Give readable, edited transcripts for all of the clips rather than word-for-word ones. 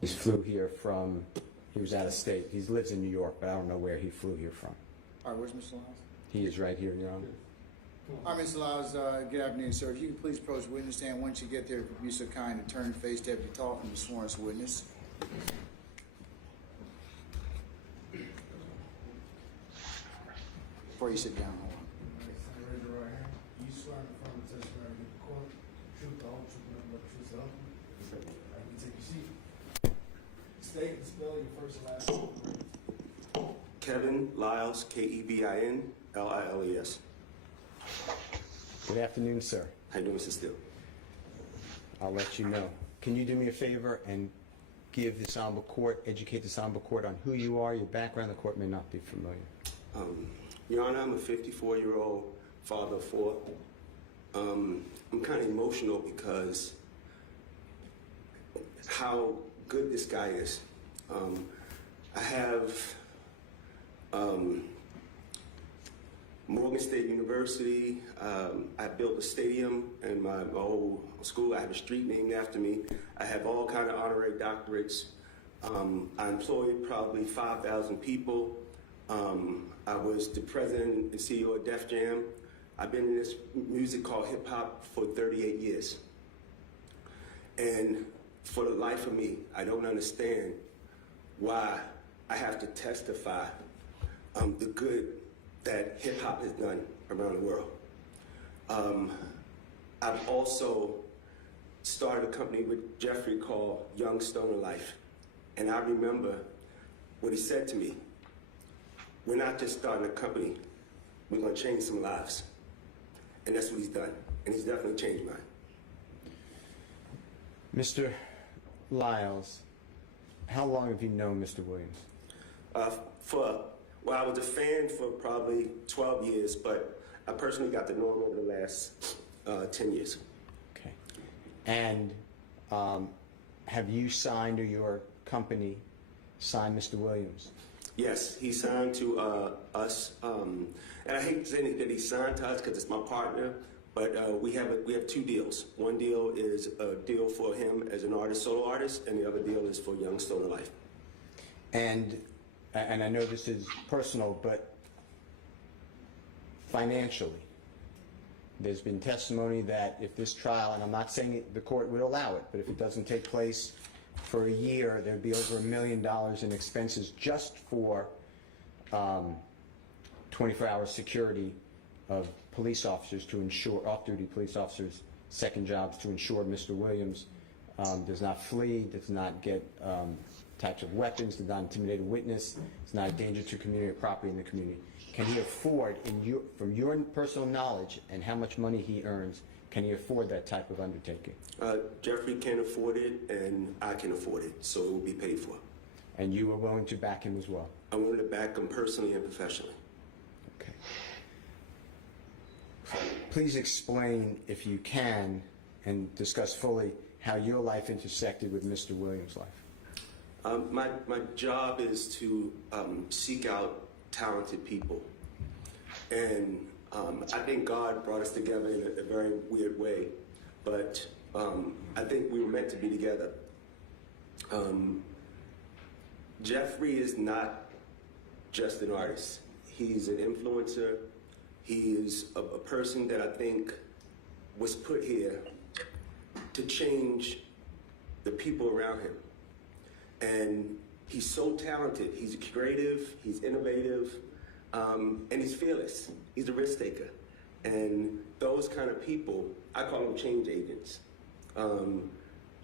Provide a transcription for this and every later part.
He flew here from, he was out of state. He lives in New York, but I don't know where he flew here from. All right, where's Mr. Liles? He is right here, Your Honor. All right, Mr. Liles, good afternoon, sir. If you can please approach the witness stand. Once you get there, be so kind to turn and face Deputy Talk and be sworn as a witness. Before you sit down, hold on. Raise your right hand. You swear in front of the testimony in the court, truth, the whole truth, nothing but the truth, so help you. All right, you take your seat. State and spell your first and last name. Kevin Liles, Kevinliles. Good afternoon, sir. How you doing, Mr. Steele? I'll let you know. Can you do me a favor and give this honorable court, educate this honorable court on who you are, your background? The court may not be familiar. Your Honor, I'm a 54-year-old father of four. I'm kind of emotional because how good this guy is. I have Morgan State University. I built a stadium in my old school. I have a street named after me. I have all kind of honorary doctorates. I employed probably 5,000 people. I was the president and CEO of DefJam. I've been in this music called hip hop for 38 years. And for the life of me, I don't understand why I have to testify the good that hip hop has done around the world. I've also started a company with Jeffrey called Youngthugger Life. And I remember what he said to me. We're not just starting a company, we're gonna change some lives. And that's what he's done. And he's definitely changed mine. Mr. Liles, how long have you known Mr. Williams? Well, I was a fan for probably 12 years, but I personally got to know him over the last 10 years. Okay. And have you signed, or your company signed Mr. Williams? Yes, he signed to us, and I hate saying that he signed to us because it's my partner, but we have two deals. One deal is a deal for him as an artist, solo artist, and the other deal is for Youngthugger Life. And I know this is personal, but financially, there's been testimony that if this trial, and I'm not saying the court would allow it, but if it doesn't take place for a year, there'd be over $1 million in expenses just for 24-hour security of police officers to ensure, off-duty police officers' second jobs to ensure Mr. Williams does not flee, does not get types of weapons, does not intimidate a witness, is not a danger to community or property in the community. Can he afford, from your personal knowledge and how much money he earns, can he afford that type of undertaking? Jeffrey can afford it, and I can afford it, so it will be paid for. And you are willing to back him as well? I'm willing to back him personally and professionally. Okay. Please explain, if you can, and discuss fully how your life intersected with Mr. Williams' life. My job is to seek out talented people, and I think God brought us together in a very weird way, but I think we were meant to be together. Jeffrey is not just an artist. He's an influencer. He is a person that I think was put here to change the people around him. And he's so talented. He's creative, he's innovative, and he's fearless. He's a risk taker. And those kind of people, I call them change agents. I'm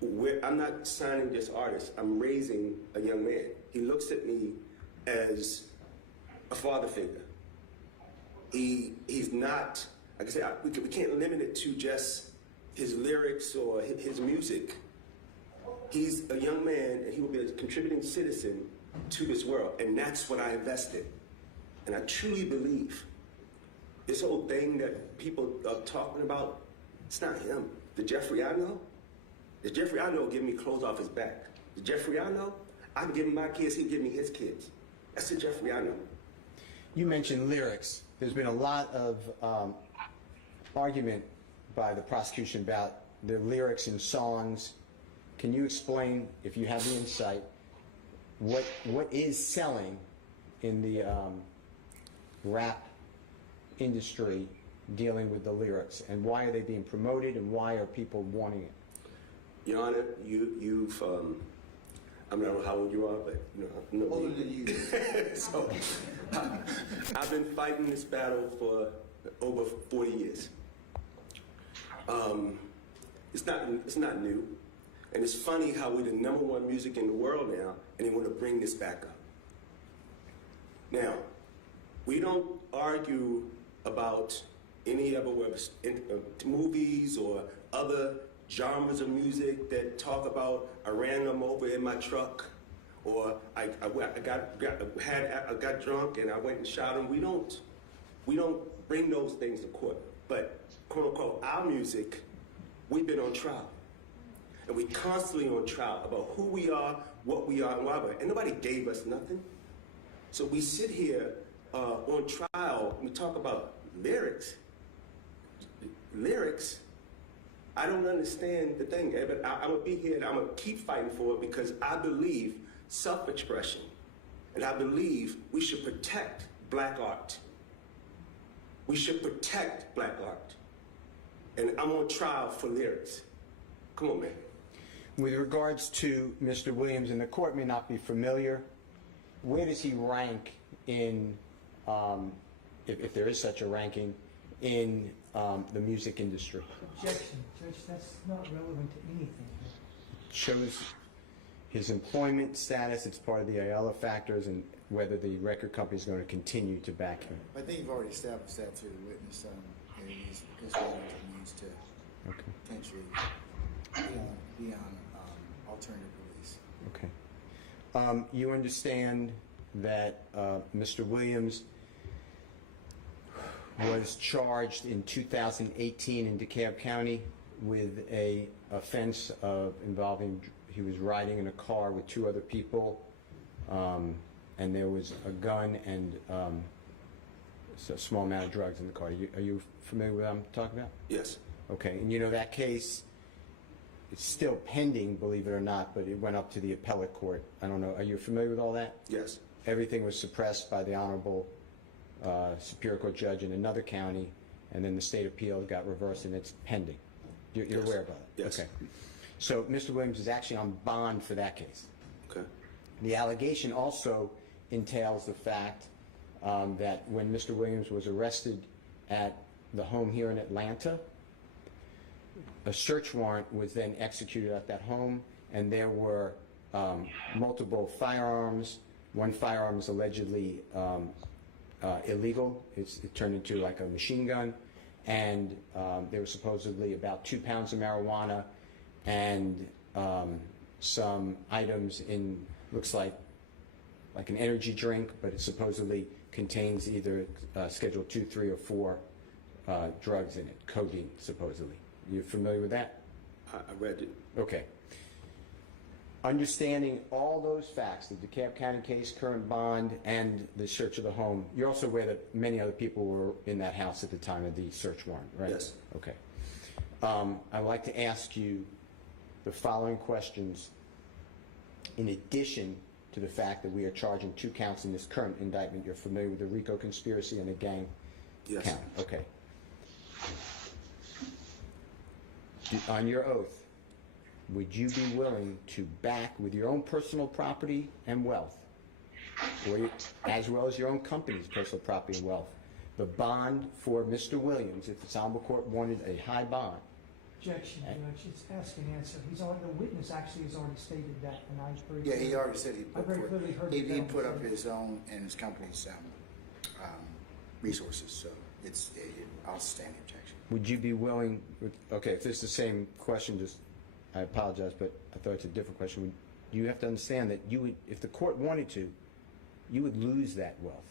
not signing this artist, I'm raising a young man. He looks at me as a father figure. He's not, like I said, we can't limit it to just his lyrics or his music. He's a young man, and he will be a contributing citizen to this world, and that's what I invest in. And I truly believe this whole thing that people are talking about, it's not him. The Jeffrey I know, give me clothes off his back. The Jeffrey I know, I give him my kids, he give me his kids. That's the Jeffrey I know. You mentioned lyrics. There's been a lot of argument by the prosecution about the lyrics in songs can you explain, if you have the insight, what is selling in the rap industry dealing with the lyrics, and why are they being promoted, and why are people wanting it? Your Honor, you've, I don't know how old you are, but you know Older me. than you. So, I've been fighting this battle for over 40 years. It's not new, and it's funny how we're the #1 music in the world now, and they want to bring this back up. Now, we don't argue about any other movies or other genres of music that talk about I ran them over in my truck, or I got drunk and I went and shot him. We don't bring those things to court. But quote unquote our music, we've been on trial, and we constantly on trial about who we are, what we are, and why. And nobody gave us nothing. So we sit here on trial and we talk about lyrics. Lyrics, I don't understand the thing, but I'm gonna be here and I'm gonna keep fighting for it because I believe self-expression, and I believe we should protect black art. We should protect black art, and I'm on trial for lyrics. Come on, man. With regards to Mr. Williams, and the court may not be familiar, where does he rank in, if there is such a ranking, in the music industry? Objection, Judge, that's not relevant to anything. Shows his employment status, it's part of the Ayala factors, and whether the record company is going to continue to back him. I think you've already established that through the witness, and his relative needs to Okay. potentially be on alternative release. Okay. You understand that Mr. Williams was charged in 2018 in DeKalb County with a offense of involving, he was riding in a car with 2 other people, and there was a gun and a small amount of drugs in the car. Are you familiar with what I'm talking about? Yes. Okay, and you know that case, it's still pending, believe it or not, but it went up to the appellate court. I don't know, are you familiar with all that? Yes. Everything was suppressed by the Honorable Superior Court judge in another county, and then the state appeal got reversed, and it's pending. You're Yes. aware about it? Yes. Okay. So Mr. Williams is actually on bond for that case. Okay. The allegation also entails the fact that when Mr. Williams was arrested at the home here in Atlanta, a search warrant was then executed at that home, and there were multiple firearms. One firearm is allegedly illegal. It turned into like a machine gun, and there was supposedly about 2 pounds of marijuana and some items in, looks like an energy drink, but it supposedly contains either Schedule 2, 3, or 4 drugs in it, codeine, supposedly. You familiar with that? I read it. Okay. Understanding all those facts, the DeKalb County case, current bond, and the search of the home, you're also aware that many other people were in that house at the time of the search warrant, right? Yes. Okay. I'd like to ask you the following questions in addition to the fact that we are charging 2 counts in this current indictment. You're familiar with the RICO conspiracy and the gang Yes. count? Okay. On your oath, would you be willing to back with your own personal property and wealth, or as well as your own company's personal property and wealth, the bond for Mr. Williams if the Honorable Court wanted a high bond? Objection, Judge, it's ask and answer. The witness actually has already stated that, and I very Yeah, he already said he I very clearly heard he the put up gentleman say his own and his company's resources, so I'll sustain the objection. Would you be willing, okay, if this is the same question, just, I apologize, but I thought it's a different question. You have to understand that you would, if the court wanted to, you would lose that wealth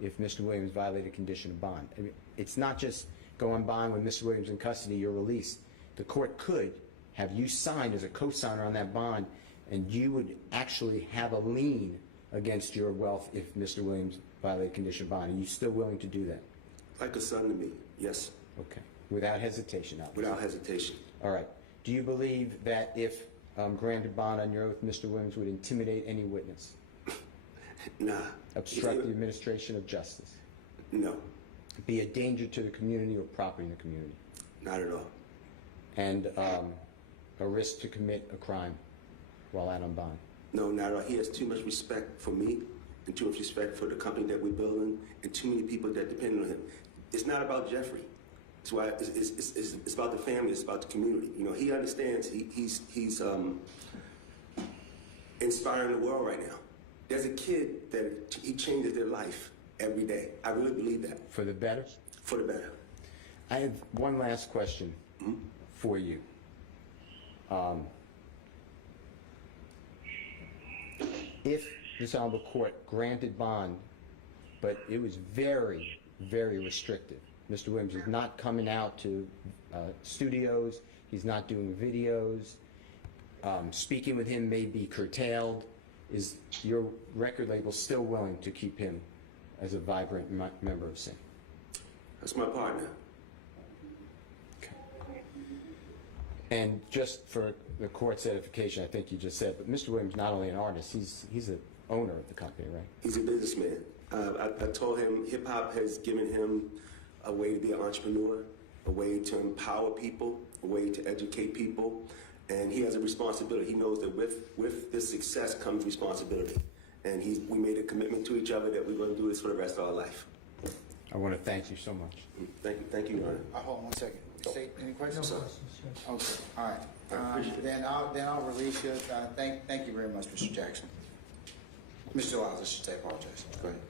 if Mr. Williams violated condition of bond. I mean, it's not just go on bond with Mr. Williams in custody, you're released. The court could have you signed as a co-signer on that bond, and you would actually have a lien against your wealth if Mr. Williams violated condition of bond. Are you still willing to do that? Like a son to me. Yes. Okay. Without hesitation, obviously. Without hesitation. All right. Do you believe that if granted bond on your oath, Mr. Williams would intimidate any witness, Nah. obstruct the administration of justice, No, be a danger to the community or property in the community, not at all. and a risk to commit a crime while out on bond. No, not at all. He has too much respect for me and too much respect for the company that we're building and too many people that depend on him. It's not about Jeffrey. It's why it's about the family. It's about the community. You know, he understands. He's inspiring the world right now. There's a kid that he changes their life every day. I really believe that. For the better? For the better. I have one last question for you. If this honorable court granted bond, but it was very, very restrictive. Mr. Williams is not coming out to studios. He's not doing videos. Speaking with him may be curtailed. Is your record label still willing to keep him as a vibrant member of SIN? That's my partner. And just for the court's edification, I think you just said, but Mr. Williams not only an artist, he's an owner of the company, right? He's a businessman. I told him hip-hop has given him a way to be an entrepreneur, a way to empower people, a way to educate people, and he has a responsibility. He knows that with this success comes responsibility, and we made a commitment to each other that we're going to do this for the rest of our life. I want to thank you so much. Thank you, Your Honor. Hold on one second. State, any No questions? questions, Judge. Okay, all right. I appreciate it. Then I'll release you. Thank you very much, Mr. Jackson. Mr. Liles, I should say, apologize. Go ahead.